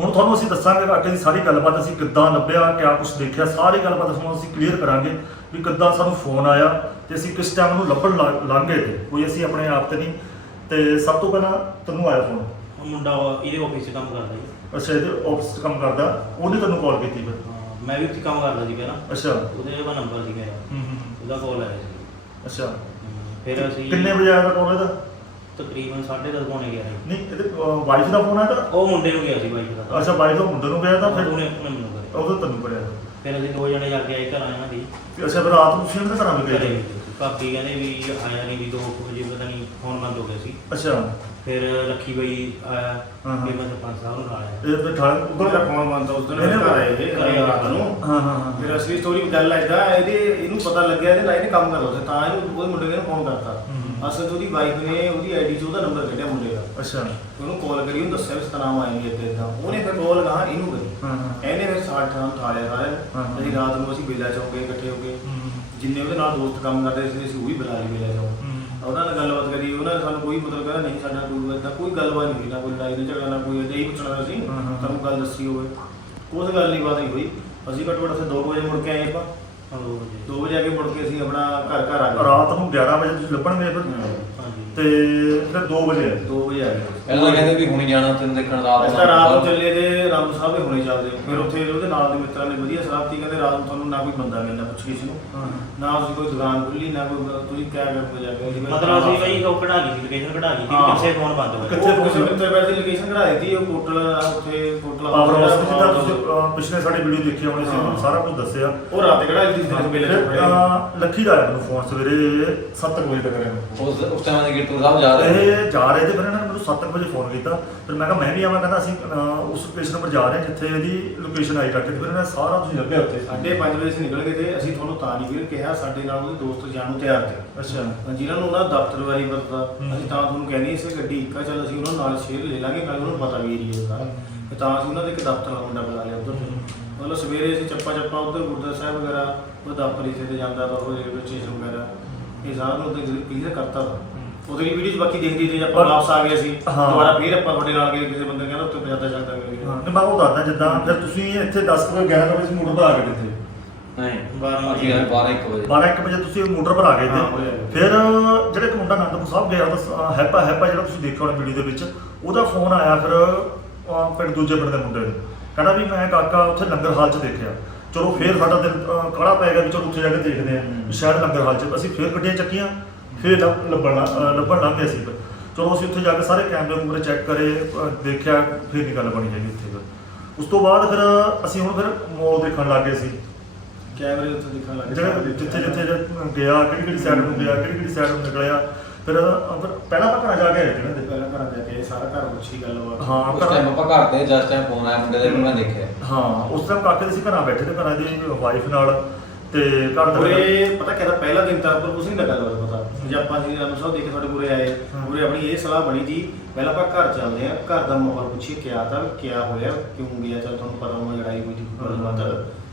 ਹੁਣ ਤੁਹਾਨੂੰ ਅਸੀਂ ਦੱਸਾਂਗੇ ਕਿ ਅੱਗੇ ਦੀ ਸਾਰੀ ਗੱਲਬਾਤ ਅਸੀਂ ਕਿੱਦਾਂ ਲੱਭਿਆ ਕਿਆ ਕੁਝ ਦੇਖਿਆ। ਸਾਰੀ ਗੱਲਬਾਤ ਤੁਹਾਨੂੰ ਅਸੀਂ ਕਲੀਅਰ ਕਰਾਂਗੇ ਵੀ ਕਿੱਦਾਂ ਸਾਨੂੰ ਫੋਨ ਆਇਆ ਤੇ ਅਸੀਂ ਕਿਸ ਟਾਈਮ ਨੂੰ ਲੱਭਣ ਲੱਗ- ਲੰਘ ਤੇ। ਕੋਈ ਅਸੀਂ ਆਪਣੇ ਆਪ ਤੇ ਨਹੀਂ। ਤੇ ਸਭ ਤੋਂ ਪਹਿਲਾਂ ਤੈਨੂੰ ਆਇਆ ਫੋਨ ਉਹ ਮੁੰਡਾ ਉਹ ਇਹਦੇ ਆਫਿਸ 'ਚ ਕੰਮ ਕਰਦਾ ਜੀ। ਅੱਛਾ ਇਹਦੇ ਆਫਿਸ 'ਚ ਕੰਮ ਕਰਦਾ। ਉਹਨੇ ਤੈਨੂੰ ਕਾਲ ਕੀਤੀ ਫਿਰ? ਹਾਂ, ਮੈਂ ਵੀ ਉੱਥੇ ਕੰਮ ਕਰਦਾ ਸੀ ਪਹਿਲਾਂ। ਅੱਛਾ। ਉਹਦੇ ਉਹਦਾ ਨੰਬਰ ਸੀ ਮੇਰਾ ਹੂੰ ਹੂੰ ਉਹਦਾ ਕਾਲ ਆਇਆ ਸੀ। ਅੱਛਾ। ਹਮ, ਫਿਰ ਅਸੀਂ ਕਿੰਨੇ ਵਜੇ ਆਇਆ ਕਾਲ ਇਹਦਾ? ਤਕਰੀਬਨ 10:30 ਪੌਣੇ ਗਿਆ ਨਹੀਂ ਇਹਦੇ ਵਾਈਫ ਦਾ ਫੋਨ ਆਇਆ ਤਾਂ? ਉਹ ਮੁੰਡੇ ਨੂੰ ਗਿਆ ਸੀ ਬਾਈ ਦਾ। ਅੱਛਾ ਵਾਈਫ ਦਾ ਮੁੰਡੇ ਨੂੰ ਗਿਆ ਤਾਂ ਫਿਰ ਉਹਨੇ ਉਹਨੇ ਮੈਨੂੰ ਕਰਿਆ। ਉਦੋਂ ਤੈਨੂੰ ਕਰਿਆ। ਫਿਰ ਅਸੀਂ ਦੋ ਜਣੇ ਜਾ ਕੇ ਆਏ ਘਰਾਂ ਇਹਨਾਂ ਦੀ। ਤੇ ਅੱਛਾ ਫਿਰ ਰਾਤ ਨੂੰ ਤੁਸੀਂ ਦੇ ਘਰਾਂ ਵਿੱਚ ਗਏ? ਵੀ। ਭਾਬੀ ਕਹਿੰਦੇ ਵੀ ਆਇਆ ਨਹੀਂ ਵੀ 2 ਵਜੇ ਪਤਾ ਨਹੀਂ ਫੋਨ ਬੰਦ ਹੋ ਗਿਆ ਸੀ। ਅੱਛਾ। ਫਿਰ ਲੱਖੀ ਬਾਈ ਆਇਆ। ਫਿਰ ਮੈਂ ਸਰਪੰਚ ਸਾਹਿਬ ਨੂੰ ਲਾਇਆ ਇਹ ਫਿਰ ਠਾਣ ਉਹਦਾ ਫੋਨ ਬੰਦ ਉਸ ਦਿਨ ਇਹਨੇ- ਘਰ ਆਏ ਇਹ ਘਰੇ ਰਾਤ ਨੂੰ। ਹਾਂ ਹਾਂ ਹਾਂ ਫਿਰ ਅਸਲੀ ਸਟੋਰੀ ਗੱਲ ਐਦਾ ਇਹਦੇ ਇਹਨੂੰ ਪਤਾ ਲੱਗਿਆ ਇਹਦੇ ਇਹਨੇ ਕੰਮ ਕਰਦਾ ਤਾਂ ਇਹਨੂੰ ਉਹ ਮੁੰਡੇ ਨੇ ਫੋਨ ਕਰਤਾ। ਅਸਲ 'ਚ ਉਹਦੀ ਵਾਈਫ ਨੇ ਉਹਦੀ ਆਈਡੀ 'ਚ ਉਹਦਾ ਨੰਬਰ ਕੱਢਿਆ ਮੁੰਡੇ ਦਾ। ਅੱਛਾ। ਉਹਨੂੰ ਕਾਲ ਕਰੀ ਉਹਨੂੰ ਦੱਸਿਆ ਵੀ ਸਤਨਾਮ ਆਏ ਨਹੀਂ ਇੱਥੇ ਇਦਾਂ। ਉਹਨੇ ਫਿਰ ਕਾਲ ਕਹਾ ਇਹਨੂੰ ਕਰੀ। ਹਾਂ ਹਾਂ। ਇਹਨੇ ਫਿਰ ਸਾਠ ਠਾਂ ਠਾਲਿਆ ਸਾਰਿਆਂ ਹਾਂ, ਹਾਂ। ਨੂੰ ਅਸੀਂ ਰਾਤ ਨੂੰ ਅਸੀਂ ਬੇਲਾ ਚੌਂਕ ਗਏ ਇਕੱਠੇ ਹੋ ਕੇ ਹੂੰ, ਜਿੰਨੇ ਉਹਦੇ ਨਾਲ ਦੋਸਤ ਕੰਮ ਕਰਦੇ ਸੀ ਅਸੀਂ ਉਹ ਵੀ ਬੁਲਾ ਲਈ ਬੇਲਾ ਚੌਂਕ ਹੂੰ। ਉਹਨਾਂ ਨਾਲ ਗੱਲਬਾਤ ਕਰੀ ਉਹਨਾਂ ਨੇ ਸਾਨੂੰ ਕੋਈ ਮਤਲਬ ਕਹਿੰਦਾ ਨਹੀਂ ਸਾਡਾ ਕੋਈ ਏਦਾਂ ਕੋਈ ਗੱਲਬਾਤ ਨਹੀਂ ਹੋਈ ਨਾ ਕੋਈ ਲੜਾਈ ਨਾ ਝਗੜਾ ਨਾ ਕੋਈ ਏਦਾਂ ਹੀ ਪੁੱਛਣਾ ਸੀ। ਹਾਂ, ਹਾਂ। ਤੁਹਾਨੂੰ ਗੱਲ ਦੱਸੀ ਹੋਵੇ। ਕੋਈ ਗੱਲ ਨਹੀਂ ਬਾਤ ਨਹੀਂ ਹੋਈ। ਅਸੀਂ ਘੱਟੋ ਘੱਟ ਅਸੀਂ 2 ਵਜੇ ਮੁੜ ਕੇ ਆਏ ਆਪਾਂ। ਹਾਂ ਦੋ ਵਜੇ 2 ਵਜੇ ਆ ਕੇ ਮੁੜ ਕੇ ਅਸੀਂ ਆਪਣਾ ਘਰ ਘਰ ਆ ਗਏ। ਰਾਤ ਨੂੰ 11 ਵਜੇ ਤੁਸੀਂ ਲੱਭਣਗੇ ਫਿਰ। ਹਾਂਜੀ। ਤੇ ਫਿਰ 2 ਵਜੇ ਆਏ 2 ਵਜੇ ਆ ਗਏ। ਪਹਿਲਾਂ ਕਹਿੰਦੇ ਵੀ ਹੁਣੀ ਜਾਣਾ ਤੈਨੂੰ ਦੇਖਣ ਰਾਤ ਅਸੀਂ ਤਾਂ ਰਾਤ ਨੂੰ ਚੱਲੇ ਤੇ ਰਾਮ ਸਾਹਿਬ ਦੇ ਹੁਣੇ ਚੱਲਦੇ ਫਿਰ ਉੱਥੇ ਉਹਦੇ ਨਾਲ ਦੇ ਮਿੱਤਰਾਂ ਨੇ ਵਧੀਆ ਸਲਾਹ ਦਿੱਤੀ ਕਹਿੰਦੇ ਰਾਤ ਨੂੰ ਤੁਹਾਨੂੰ ਨਾ ਕੋਈ ਬੰਦਾ ਮਿਲਣਾ ਪੁੱਛ ਕਿਸੇ ਨੂੰ। ਨਾ ਤੁਸੀਂ ਕੋਈ ਦੁਕਾਨ ਖੁੱਲੀ ਨਾ ਕੋਈ ਤੁਸੀਂ ਕਿਆ ਕਰੋਗੇ ਜਾ ਕੇ ਅਸੀਂ ਮਤਲਬ ਅਸੀਂ ਬਈ ਉਹ ਕਢਾ ਲਈ ਸੀ ਲੋਕੇਸ਼ਨ ਕਢਾ ਲਈ ਸੀ ਹਾਂ। ਕਿਸੇ ਫੋਨ ਬੰਦ ਹੋ ਗਿਆ ਕਿੱਥੇ ਕਿਸੇ? ਮਿੱਤਰ ਪੈਸੇ ਲੋਕੇਸ਼ਨ ਕਢਾ ਦਿੱਤੀ ਉਹ ਕੋਟਲ ਉੱਥੇ ਕੋਟਲਾ ਪਾਵਰ ਹਾਊਸ ਜਿੱਦਾਂ ਤੁਸੀਂ ਪਿਛਲੇ ਸਾਡੇ ਵੀਡੀਓ ਦੇਖੀ ਹੋਣੀ ਸੀ। ਸਾਰਾ ਕੁਝ ਦੱਸਿਆ। ਉਹ ਰਾਤ ਕਢਾ ਸੀ ਲੱਖੀ ਦਾ ਆਇਆ ਮੈਨੂੰ ਫੋਨ ਸਵੇਰੇ 7 ਵਜੇ ਤੱਕ ਆਇਆ ਉਸ ਉਸ ਟਾਈਮ ਦੇ ਗੇਟੂ ਸਾਹਿਬ ਜਾ ਰਹੇ ਇਹ ਜਾ ਰਹੇ ਤੇ ਫਿਰ ਇਹਨਾਂ ਨੇ ਮੈਨੂੰ 7 ਵਜੇ ਫੋਨ ਕੀਤਾ। ਫਿਰ ਮੈਂ ਕਿਹਾ ਮੈਂ ਵੀ ਆਵਾਂ। ਕਹਿੰਦਾ ਅਸੀਂ ਅਹ, ਉਸ ਲੋਕੇਸ਼ਨ ਉੱਪਰ ਜਾ ਰਹੇ ਹਾਂ ਜਿੱਥੇ ਇਹਦੀ ਲੋਕੇਸ਼ਨ ਆਈ ਕਰਕੇ। ਤੇ ਫਿਰ ਇਹਨਾਂ ਨੇ ਸਾਰਾ ਤੁਸੀਂ ਲੱਭਿਆ ਉੱਥੇ। ਸਾਢੇ ਪੰਜ ਵਜੇ ਅਸੀਂ ਨਿਕਲ ਗਏ ਤੇ ਅਸੀਂ ਤੁਹਾਨੂੰ ਤਾਂ ਨਹੀਂ ਵੀਰ ਕਿਹਾ ਸਾਡੇ ਨਾਲ ਉਹਦੇ ਦੋਸਤ ਜਾਣ ਨੂੰ ਤਿਆਰ ਤੇ। ਅੱਛਾ। ਜਿਨ੍ਹਾਂ ਨੂੰ ਉਹਨਾਂ ਦਫ਼ਤਰ ਵਾਰੀ ਵਰਤਾ ਹੂੰ। ਅਸੀਂ ਤਾਂ ਤੁਹਾਨੂੰ ਕਹਿੰਦੇ ਇਸੇ ਗੱਡੀ ਇੱਕਾ ਚੱਲ ਅਸੀਂ ਉਹਨਾਂ ਨਾਲ ਸ਼ੇਅਰ ਲੈ ਲਾਂਗੇ ਕੱਲ ਉਹਨਾਂ ਨੂੰ ਪਤਾ ਵੀ ਏਰੀਆ ਦਾ ਤੇ ਤਾਂ ਅਸੀਂ ਉਹਨਾਂ ਦੇ ਇੱਕ ਦਫ਼ਤਰ ਦਾ ਮੁੰਡਾ ਬੁਲਾ ਲਿਆ ਉਧਰ ਮਤਲਬ ਸਵੇਰੇ ਅਸੀਂ ਚੱਪਾ ਚੱਪਾ ਉਧਰ ਗੁਰਦੁਆਰਾ ਸਾਹਿਬ ਵਗੈਰਾ ਉਹ ਇੱਥੇ ਤੇ ਜਾਂਦਾ ਤਾ ਉਹ ਰੇਲਵੇ ਸਟੇਸ਼ਨ ਵਗੈਰਾ ਇਹ ਸਾਰਾ ਨੂੰ ਉੱਤੇ ਕਲੀਅਰ ਕਰਤਾ ਤਾ ਉਹਦੇ ਦੀ ਵੀਡੀਓ ਬਾਕੀ ਦੇਖਦੀ ਤੇ ਆਪਾਂ ਵਾਪਸ ਆ ਗਏ ਸੀ ਹਾਂ। ਦੁਬਾਰਾ ਫੇਰ ਆਪਾਂ ਤੁਹਾਡੇ ਨਾਲ ਗਏ ਕਿਸੇ ਬੰਦੇ ਨੇ ਕਹਿੰਦਾ ਉੱਤੇ ਪਜਾਦਾ ਚੱਲਦਾ ਮੇਰੇ ਹਾਂ ਤੇ ਮੈਂ ਉਹ ਦੱਸਦਾ ਜਿੱਦਾਂ ਫਿਰ ਤੁਸੀਂ ਇੱਥੇ 10 ਵਜੇ 11 ਵਜੇ ਮੋਟਰ ਪਰ ਆ ਗਏ ਇੱਥੇ। ਨਹੀਂ ਬਾਰਾਂ ਅਸੀਂ ਗਏ 12 1 ਵਜੇ। 12 1 ਵਜੇ ਤੁਸੀਂ ਮੋਟਰ ਪਰ ਆ ਗਏ ਹਾਂ, ਤੇ। ਫਿਰ ਜਿਹੜੇ ਇੱਕ ਮੁੰਡਾ ਅਨੰਦਪੁਰ ਸਾਹਿਬ ਗਿਆ ਤਾਂ ਹੈਪਾ ਹੈਪਾ ਜਿਹੜਾ ਤੁਸੀਂ ਦੇਖਿਆ ਹੋਣਾ ਵੀਡੀਓ ਦੇ ਵਿੱਚ ਉਹਦਾ ਫੋਨ ਆਇਆ ਫਿਰ ਅਹ, ਪਿੰਡ ਦੂਜੇ ਪਿੰਡ ਦੇ ਮੁੰਡੇ ਨੂੰ। ਕਹਿੰਦਾ ਵੀ ਮੈਂ ਕਾਕਾ ਉੱਥੇ ਲੰਗਰ ਹਾਲ 'ਚ ਦੇਖਿਆ। ਚਲੋ ਫਿਰ ਸਾਡਾ ਦਿਲ ਅਹ, ਕਾਹਲਾ ਪੈ ਗਿਆ ਵੀ ਚਲੋ ਉੱਥੇ ਜਾ ਕੇ ਦੇਖਦੇ ਆ ਵੀ ਸ਼ਾਇਦ ਲੰਗਰ ਹਾਲ 'ਚ ਅਸੀਂ ਫਿਰ ਗੱਡੀਆਂ ਚੱਕੀਆਂ ਫਿਰ ਲੱਭ- ਲੱਭਣ ਲੱਗ- ਅਹ, ਲੱਭਣ ਲੰਘ ਗਏ ਸੀ ਫਿਰ। ਚਲੋ ਅਸੀਂ ਉੱਥੇ ਜਾ ਕੇ ਸਾਰੇ ਕੈਮਰੇ ਕੂਮਰੇ ਚੈੱਕ ਕਰੇ ਅਹ, ਦੇਖਿਆ ਫਿਰ ਨਹੀਂ ਗੱਲ ਬਣੀ ਹੈਗੀ ਉੱਥੇ ਫਿਰ। ਉਸ ਤੋਂ ਬਾਅਦ ਫਿਰ ਅਸੀਂ ਹੁਣ ਫਿਰ ਮੋਲ ਦੇਖਣ ਲੱਗ ਗਏ ਸੀ। ਕੈਮਰੇ ਉੱਤੇ ਦਿਖਣ ਲੱਗੇ ਜਿਹੜੇ ਜਿੱਥੇ ਜਿੱਥੇ ਗਿਆ ਕਿਹੜੀ ਕਿਹੜੀ ਸਾਈਡ ਨੂੰ ਗਿਆ ਕਿਹੜੀ ਕਿਹੜੀ ਸਾਈਡ ਨੂੰ ਨਿਕਲਿਆ ਫਿਰ ਅਹ, ਫਿਰ ਪਹਿਲਾਂ ਆਪਾਂ ਘਰਾਂ ਜਾ ਕੇ ਆਏ ਜਿਹੜੇ ਦੇ ਪਹਿਲਾਂ ਘਰਾਂ ਜਾ ਕੇ ਸਾਰਾ ਘਰ ਪੁੱਛੀ ਗੱਲਬਾਤ ਹਾਂ ਉਸ ਘਰਾਂ- ਟਾਈਮ ਆਪਾਂ ਘਰ ਦੇ ਜਸ ਟਾਈਮ ਫੋਨ ਆਇਆ ਮੁੰਡੇ ਦੇ ਵੀ ਮੈਂ ਦੇਖਿਆ। ਹਾਂ ਉਸ ਟਾਈਮ ਕਾਕੇ ਦੇ ਸੀ ਘਰਾਂ ਬੈਠੇ ਤੇ ਘਰਾਂ ਦੀ ਵਾਈਫ ਨਾਲ ਤੇ ਘਰ ਦਾ ਉਰੇ ਪਤਾ ਕਹਿੰਦਾ ਪਹਿਲਾ ਦਿਨ ਤਾਂ ਪਰ ਕੁਝ ਨਹੀਂ ਲੱਗਾ ਗੱਲ ਪਤਾ। ਜੇ ਆਪਾਂ ਜੀ ਸਾਹਿਬ ਦੇਖ ਕੇ ਤੁਹਾਡੇ ਪੂਰੇ ਆਏ ਹਾਂ। ਪੂਰੇ ਆਪਣੀ ਇਹ ਸਲਾਹ ਬਣੀ ਸੀ ਪਹਿਲਾਂ ਆਪਾਂ ਘਰ ਚੱਲਦੇ ਆ ਘਰ ਦਾ ਮਾਹੌਲ ਪੁੱਛੀਏ ਕਿਆ ਤਾਂ ਕਿਆ ਹੋਇਆ ਕਿਉਂ ਗਿਆ ਚੱਲ ਤੁਹਾਨੂੰ ਪਤਾ ਹੋਣਾ ਲੜਾਈ ਹੋਈ ਸੀ ਗੱਲਬਾਤ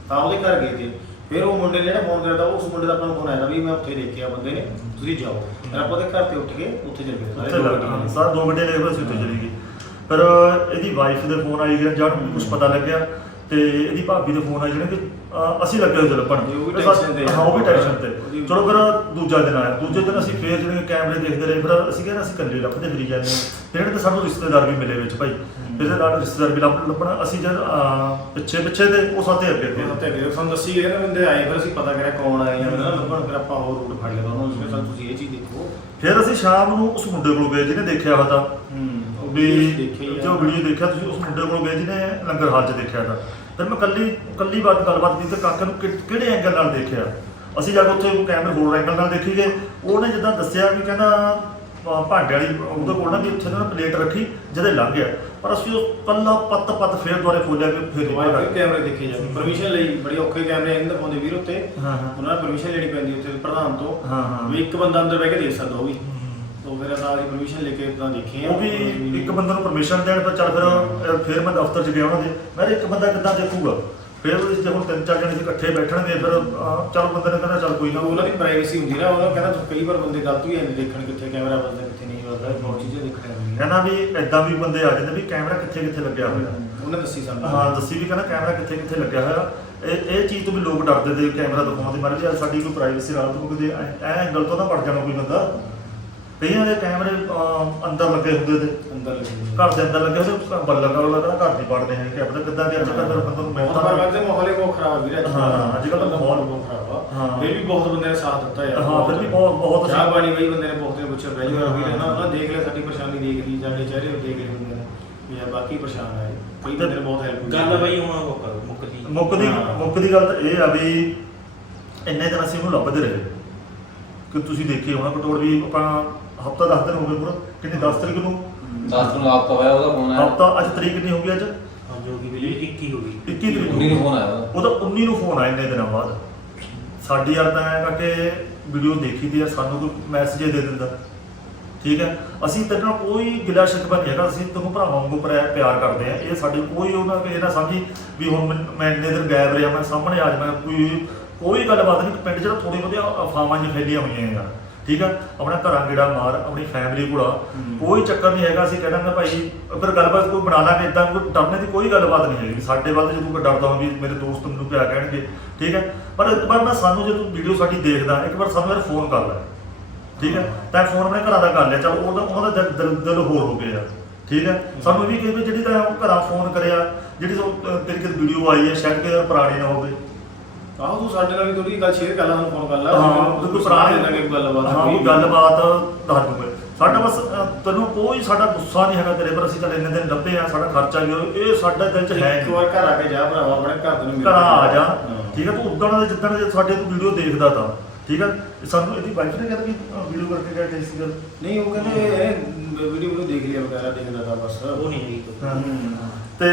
ਤਾਂ ਉਹਦੇ ਘਰ ਗਏ ਤੇ। ਫਿਰ ਉਹ ਮੁੰਡੇ ਨੇ ਜਿਹੜਾ ਫੋਨ ਕਰਦਾ ਉਸ ਮੁੰਡੇ ਦਾ ਆਪਾਂ ਨੂੰ ਫੋਨ ਆਇਆ ਵੀ ਮੈਂ ਉੱਥੇ ਦੇਖਿਆ ਬੰਦੇ ਨੇ ਤੁਸੀਂ ਜਾਓ। ਫਿਰ ਆਪਾਂ ਉਹਦੇ ਘਰ ਤੇ ਉੱਠ ਕੇ ਉੱਥੇ ਚੱਲ ਗਏ। ਉੱਥੇ ਦੋ ਲੱਗ ਹਾਂ ਨੇ। ਸਾਰ ਦੋ ਉੱਥੇ ਚਲੀ ਗਏ। ਪਰ ਇਹਦੀ ਵਾਈਫ ਦੇ ਫੋਨ ਆਈ ਗਿਆ ਜਦ ਕੁਝ ਪਤਾ ਲੱਗਿਆ ਤੇ ਇਹਦੀ ਭਾਬੀ ਦੇ ਫੋਨ ਆਏ ਜਿਹੜੇ ਕਿ ਅਹ, ਅਸੀਂ ਲੱਗੇ ਹੋਏ ਸੀ ਲੱਭਣ। ਜੀ, ਉਹ ਵੀ ਤੇ ਸਾ- tension ਤੇ ਆ। ਹਾਂ ਉਹ ਵੀ ਟੈਨਸ਼ਨ ਤੇ। ਉਹਦੀ- ਚਲੋ ਫਿਰ ਦੂਜਾ ਦਿਨ ਆਇਆ। ਦੂਜੇ ਦਿਨ ਅਸੀਂ ਫੇਰ ਜਿਹੜੇ ਕੈਮਰੇ ਦੇਖਦੇ ਰਹੇ ਫਿਰ ਅਸੀਂ ਕਹਿੰਦੇ ਅਸੀਂ ਇਕੱਲੇ ਲੱਭਦੇ ਫਿਰੀ ਜਾਂਦੇ ਹਾਂ। ਫਿਰ ਇਹਨੇ ਤੇ ਸਾਨੂੰ ਰਿਸ਼ਤੇਦਾਰ ਵੀ ਮਿਲੇ ਵਿੱਚ ਭਾਈ। ਇਹਦੇ ਨਾਲ ਰਿਸ਼ਤੇਦਾਰ ਵੀ ਲੱਭ ਲੱਭਣਾ। ਅਸੀਂ ਜਦ ਅਹ, ਪਿੱਛੇ ਪਿੱਛੇ ਤੇ ਉਹ ਸਾਥੇ ਅੱਗੇ ਫਿਰ ਤੇ ਗਏ ਸਾਨੂੰ ਦੱਸੀ ਗਏ ਨਾ ਬੰਦੇ ਆਏ ਫਿਰ ਅਸੀਂ ਪਤਾ ਕਰਿਆ ਕੌਣ ਆਏ ਆ ਨਾ ਲੱਭਣ ਫਿਰ ਆਪਾਂ ਹੋਰ ਰੂਟ ਫੜ ਲਿਆ ਉਹਨਾਂ ਨੂੰ। ਚੱਲ ਤੁਸੀਂ ਇਹ ਚੀਜ਼ ਦੇਖੋ। ਫਿਰ ਅਸੀਂ ਸ਼ਾਮ ਨੂੰ ਉਸ ਮੁੰਡੇ ਕੋਲ ਗਏ ਜਿਹਨੇ ਦੇਖਿਆ ਹੋਇਆ ਤਾਂ। ਹੂੰ ਵੀ ਜੋ ਵੀਡੀਓ ਦੇਖਿਆ ਤੁਸੀਂ ਉਸ ਮੁੰਡੇ ਕੋਲ ਗਏ ਜਿਹਨੇ ਲੰਗਰ ਹਾਲ 'ਚ ਦੇਖਿਆ ਤਾਂ। ਫਿਰ ਮੈਂ ਕੱਲੀ ਕੱਲੀ ਬਾਤ ਗੱਲਬਾਤ ਕੀਤੀ ਤੇ ਕਾਕੇ ਨੂੰ ਕਿ- ਕਿਹੜੇ ਐਂਗਲ ਨਾਲ ਦੇਖਿਆ? ਅਸੀਂ ਜਾ ਕੇ ਉੱਥੇ ਕੈਮਰੇ ਹੋਰ ਐਂਗਲ ਨਾਲ ਦੇਖੀ ਗਏ। ਉਹਨੇ ਜਿੱਦਾਂ ਦੱਸਿਆ ਵੀ ਕਹਿੰਦਾ ਅਹ ਭਾਂਡੇ ਵਾਲੀ ਉਹਦੇ ਕੋਲ ਨਾ ਵੀ ਉੱਥੇ ਨਾ ਪਲੇਟ ਰੱਖੀ ਜਿਹਦੇ ਲੰਘ ਗਿਆ। ਪਰ ਅਸੀਂ ਉਹ ਕੱਲਾ ਪੱਤ ਪੱਤ ਫੇਰ ਦੁਆਰੇ ਖੋਲਿਆ ਵੀ ਫੇਰ ਦੁਬਾਰਾ ਫਿਰ ਕੈਮਰੇ ਦੇਖੇ ਜਾਂਦੇ। ਪਰਮਿਸ਼ਨ ਲਈ ਬੜੀ ਔਖੇ ਕੈਮਰੇ ਇਹਨਾਂ ਦੇ ਪਾਉਂਦੇ ਵੀਰ ਉੱਤੇ। ਹਾਂ ਹਾਂ। ਉਹਨਾਂ ਨੇ ਪਰਮਿਸ਼ਨ ਲੈਣੀ ਪੈਂਦੀ ਉੱਥੇ ਪ੍ਰਧਾਨ ਤੋਂ। ਹਾਂ, ਹਾਂ। ਵੀ ਇੱਕ ਬੰਦਾ ਅੰਦਰ ਬਹਿ ਕੇ ਦੇਖ ਸਕਦਾ ਉਹ ਵੀ। ਤੋਂ ਫਿਰ ਅਸਾਂ ਦੀ ਪਰਮਿਸ਼ਨ ਲੈ ਕੇ ਤਾਂ ਦੇਖੇ ਆ। ਉਹ ਵੀ ਇੱਕ ਬੰਦੇ ਨੂੰ ਪਰਮਿਸ਼ਨ ਦੇਣ ਪਰ ਚੱਲ ਫਿਰ ਫਿਰ ਮੈਂ ਦਫ਼ਤਰ 'ਚ ਗਿਆ ਉਹਨਾਂ ਦੇ। ਮੈਂ ਕਿਹਾ ਇੱਕ ਬੰਦਾ ਕਿੱਦਾਂ ਦੇਖੂਗਾ? ਫਿਰ ਉਹ ਜੇ ਹੁਣ ਤਿੰਨ ਚਾਰ ਜਣੇ ਸੀ ਇਕੱਠੇ ਬੈਠਣਗੇ ਫਿਰ ਚੱਲ ਬੰਦੇ ਨੇ ਕਹਿੰਦਾ ਚੱਲ ਕੋਈ ਨਾ। ਉਹਨਾਂ ਦੀ ਪ੍ਰਾਈਵੇਸੀ ਹੁੰਦੀ ਨਾ ਉਹਨਾਂ ਕਹਿੰਦਾ ਕਈ ਵਾਰ ਬੰਦੇ ਗਲਤ ਵੀ ਜਾਂਦੇ ਦੇਖਣ ਕਿੱਥੇ ਕੈਮਰਾ ਵੱਜਦਾ ਕਿੱਥੇ ਨਹੀਂ। ਵੱਜਦਾ ਬਹੁਤ ਚੀਜ਼ਾਂ ਦੇਖਣ ਆਉਂਦੀਆਂ ਕਹਿੰਦਾ ਵੀ ਐਦਾਂ ਵੀ ਬੰਦੇ ਆ ਜਾਂਦੇ ਵੀ ਕੈਮਰਾ ਕਿੱਥੇ ਕਿੱਥੇ ਲੱਗਿਆ ਹੋਇਆ। ਉਹਨੇ ਦੱਸੀ ਸਾਨੂੰ। ਹਾਂ ਦੱਸੀ ਵੀ ਕਹਿੰਦਾ ਕੈਮਰਾ ਕਿੱਥੇ ਕਿੱਥੇ ਲੱਗਿਆ ਹੋਇਆ। ਇਹ ਇਹ ਚੀਜ਼ ਤੋਂ ਵੀ ਲੋਕ ਡਰਦੇ ਤੇ ਕੈਮਰਾ ਦਿਖਾਉਣ ਦੇ ਮਾਰੇ ਯਾਰ ਸਾਡੀ ਕੋਈ ਪ੍ਰਾਈਵੇਸੀ ਰਾਤ ਨੂੰ ਕਿਤੇ ਐ ਐਂਗਲ ਤੋਂ ਨਾ ਵੜ ਜਾਣਾ ਕੋਈ ਬੰਦਾ। ਕਈਆਂ ਦੇ ਕੈਮਰੇ ਅਹ, ਅੰਦਰ ਲੱਗੇ ਹੁੰਦੇ ਤੇ। ਅੰਦਰ ਲੱਗੀ ਘਰ ਦੇ ਅੰਦਰ ਲੱਗੇ ਹੁੰਦੇ ਬੱਲਾ ਕਰੋ ਲੱਗਦਾ ਘਰ ਨਹੀਂ ਵੜਦੇ ਹੈ ਕਿ ਆਪਣਾ ਕਿੱਦਾਂ ਦੇ ਅੱਜ ਕੱਲ੍ਹ ਬੰਦਾ ਨੂੰ ਵਾਰ ਤੇ ਮਾਹੌਲ ਹੀ ਬਹੁਤ ਖਰਾਬ ਹਾਂ, ਅੱਜ ਕੱਲ੍ਹ ਤਾਂ ਮਾਹੌਲ ਬਹੁਤ ਖਰਾਬ ਹਾਂ। ਫਿਰ ਵੀ ਬਹੁਤ ਬੰਦੇ ਨੇ ਸਾਥ ਦਿੱਤਾ ਯਾਰ। ਹਾਂ, ਫਿਰ ਵੀ ਬਹੁਤ- ਬਹੁਤ ਚਾਹ ਪਾਣੀ ਬਈ ਬੰਦੇ ਨੇ ਬਹੁਤ ਨੇ ਪੁੱਛਿਆ ਬਈ ਹਾਂ, ਵੀਰੇ ਨਾ ਹਾਂ। ਉਹਨਾਂ ਦੇਖ ਲਿਆ ਸਾਡੀ ਪਰੇਸ਼ਾਨੀ ਦੇਖ ਲਈ ਸਾਡੇ ਚਿਹਰੇ ਨੂੰ ਦੇਖ ਲਈ ਬੰਦੇ ਨੇ ਵੀ ਯਾਰ ਬਾਕੀ ਪਰੇਸ਼ਾਨ ਆ ਇਹ। ਕਈ ਬੰਦੇ ਨੇ ਬਹੁਤ ਹੈਲਪ ਗੱਲ ਬਈ ਹੁਣ ਉਹ ਕਰੋ ਮੁੱਕਦੀ ਮੁੱਕਦੀ ਹਾਂ। ਮੁੱਕਦੀ ਗੱਲ ਤਾਂ ਇਹ ਆ ਵੀ ਇੰਨੇ ਦਿਨ ਅਸੀਂ ਉਹਨੂੰ ਲੱਭਦੇ ਰਹੇ। ਕਿ ਤੁਸੀਂ ਦੇਖੀ ਹੋਣਾ ਕਟੋੜ ਵੀ ਆਪਾਂ ਹਫਤਾ 10 ਦਿਨ ਹੋ ਗਏ ਪੂਰਾ। ਕਿੰਨੀ 10 ਤਰੀਕ ਨੂੰ? 10 ਨੂੰ ਲਾਪਤਾ ਹੋਇਆ ਉਹਦਾ ਫੋਨ ਆਇਆ। ਹਫਤਾ ਅੱਜ ਤਰੀਕ ਕਿੰਨੀ ਹੋ ਗਈ ਅੱਜ? ਹਾਂ ਜੋ ਕਿ ਬਿਲੀ 21 ਹੋ ਗਈ। 21 ਤਰੀਕ 19 ਨੂੰ ਫੋਨ ਆਇਆ ਉਹਦਾ। 19 ਨੂੰ ਫੋਨ ਆਇਆ ਇੰਨੇ ਦਿਨਾਂ ਬਾਅਦ। ਸਾਡੀ ਯਾਰ ਤਾਂ ਐਂ ਕਰਕੇ ਵੀਡੀਓ ਦੇਖੀ ਦੀ ਆ, ਸਾਨੂੰ ਕੋਈ ਮੈਸੇਜ ਦੇ ਦਿੰਦਾ। ਠੀਕ ਹੈ? ਅਸੀਂ ਤੇਰੇ ਨਾਲ ਕੋਈ ਗਿਲਾ ਸ਼ਿਕਵਾ ਨਹੀਂ ਹੈਗਾ, ਅਸੀਂ ਤੈਨੂੰ ਭਰਾਵਾਂ ਵਾਂਗੂ ਪਿਆਰ ਕਰਦੇ ਆ। ਇਹ ਸਾਡੇ ਕੋਈ ਉਹਨਾਂ ਇਹ ਨਾ ਸਮਝੀ ਵੀ ਹੁਣ ਮੈਂ- ਮੈਂ ਇੰਨੇ ਦਿਨ ਗਾਇਬ ਰਿਹਾ, ਮੈਂ ਸਾਹਮਣੇ ਆ ਜਾਵਾਂ ਕੋਈ ਕੋਈ ਗੱਲਬਾਤ ਨਹੀਂ। ਪਿੰਡ 'ਚ ਨਾ ਥੋੜੀ ਬਹੁਤੀ ਅਫਵਾਹਾਂ ਜਿਹੀਆਂ ਫੈਲੀਆਂ ਹੋਈਆਂ ਯਾਰ ਠੀਕ ਹੈ ਆਪਣਾ ਘਰਾਂ ਗੇੜਾ ਮਾਰ ਆਪਣੀ ਫੈਮਿਲੀ ਕੋਲ ਆ। ਕੋਈ ਚੱਕਰ ਨਹੀਂ ਹੈਗਾ ਅਸੀਂ ਕਹਿੰਦਾ ਭਾਈ ਅਗਰ ਗੱਲਬਾਤ ਕੋਈ ਬਣਾ ਲਾਂਗੇ ਇਦਾਂ ਕੋਈ ਡਰਨੇ ਦੀ ਕੋਈ ਗੱਲਬਾਤ ਨਹੀਂ ਹੈਗੀ। ਸਾਡੇ ਵੱਲ ਜਦੋਂ ਕੋਈ ਡਰਦਾ ਹੋਵੇ ਵੀ ਮੇਰੇ ਦੋਸਤ ਮੈਨੂੰ ਕਿਆ ਕਹਿਣਗੇ ਠੀਕ ਹੈ ਪਰ ਇੱਕ ਵਾਰ ਨਾ ਸਾਨੂੰ ਜੇ ਤੂੰ ਵੀਡੀਓ ਸਾਡੀ ਦੇਖਦਾ ਇੱਕ ਵਾਰ ਸਾਨੂੰ ਯਾਰ ਫੋਨ ਕਰ ਲੈ। ਠੀਕ ਹੈ ਤਾਂ ਫੋਨ ਆਪਣੇ ਘਰਾਂ ਦਾ ਕਰ ਲਿਆ। ਚਲ ਉਹਦਾ ਉਹਨਾਂ ਦਾ ਦਿਲ- ਦਿਲ ਦਿਲ ਹੋਰ ਹੋ ਗਿਆ। ਠੀਕ ਹੈ ਸਾਨੂੰ ਇਹ ਵੀ ਕਹੇ ਵੀ ਜਿਹੜੀ ਤਾਂ ਉਹ ਘਰਾਂ ਫੋਨ ਕਰਿਆ ਜਿਹੜੀ ਉਹ, ਅਹ, ਤੇਰੀ ਕਿ ਵੀਡੀਓ ਆਈ ਹੈ ਸ਼ਾਇਦ ਕਿ ਪੁਰਾਣੀ ਨਾ ਹੋਵੇ। ਆਹੋ ਤੂੰ ਸਾਡੇ ਨਾਲ ਵੀ ਥੋੜੀ ਗੱਲ ਸ਼ੇਅਰ ਕਰ ਲੈ ਸਾਨੂੰ ਫੋਨ ਕਰ ਲੈ ਹਾਂ ਕੋਈ ਪੁਰਾਣੀ ਲੱਗੇ ਕੋਈ ਗੱਲਬਾਤ ਹਾਂ ਕੋਈ ਗੱਲਬਾਤ ਦੱਸ ਦੂਗੇ। ਸਾਡਾ ਬਸ ਅਹ, ਤੈਨੂੰ ਕੋਈ ਸਾਡਾ ਗੁੱਸਾ ਨਹੀਂ ਹੈਗਾ ਤੇਰੇ ਪਰ ਅਸੀਂ ਚੱਲ ਇੰਨੇ ਦਿਨ ਲੱਭੇ ਆ ਸਾਡਾ ਖਰਚਾ ਵੀ ਹੋਇਆ, ਇਹ ਸਾਡੇ ਦਿਲ 'ਚ ਹੈ ਇੱਕ ਨਹੀਂ ਵਾਰ ਘਰ ਆ ਕੇ ਜਾ ਭਰਾਵਾ ਆਪਣੇ ਘਰ ਦੇ ਨੂੰ ਮਿਲ ਘਰਾਂ ਆ ਜਾ ਹਾਂ। ਠੀਕ ਹੈ ਤੂੰ ਉਦੋਂ ਦੇ ਜਿੱਦਣ ਦੇ ਸਾਡੇ ਤੂੰ ਵੀਡੀਓ ਦੇਖਦਾ ਤਾਂ ਠੀਕ ਹੈ ਸਾਨੂੰ ਇਹਦੀ ਵਾਈਫ ਨੇ ਕਹਿੰਦਾ ਕਿ ਵੀਡੀਓ ਕਰਕੇ ਗਿਆ ਕਿ ਸੀ ਗੱਲ ਨਹੀਂ ਉਹ ਕਹਿੰਦੇ ਇਹ ਵੀਡੀਓ ਨੂੰ ਦੇਖ ਲਿਆ ਵਗੈਰਾ ਦੇਖਦਾ ਤਾਂ ਬਸ। ਉਹ ਨਹੀਂ ਹੈਗੀ ਕੋਈ। ਹਾਂ। ਤੇ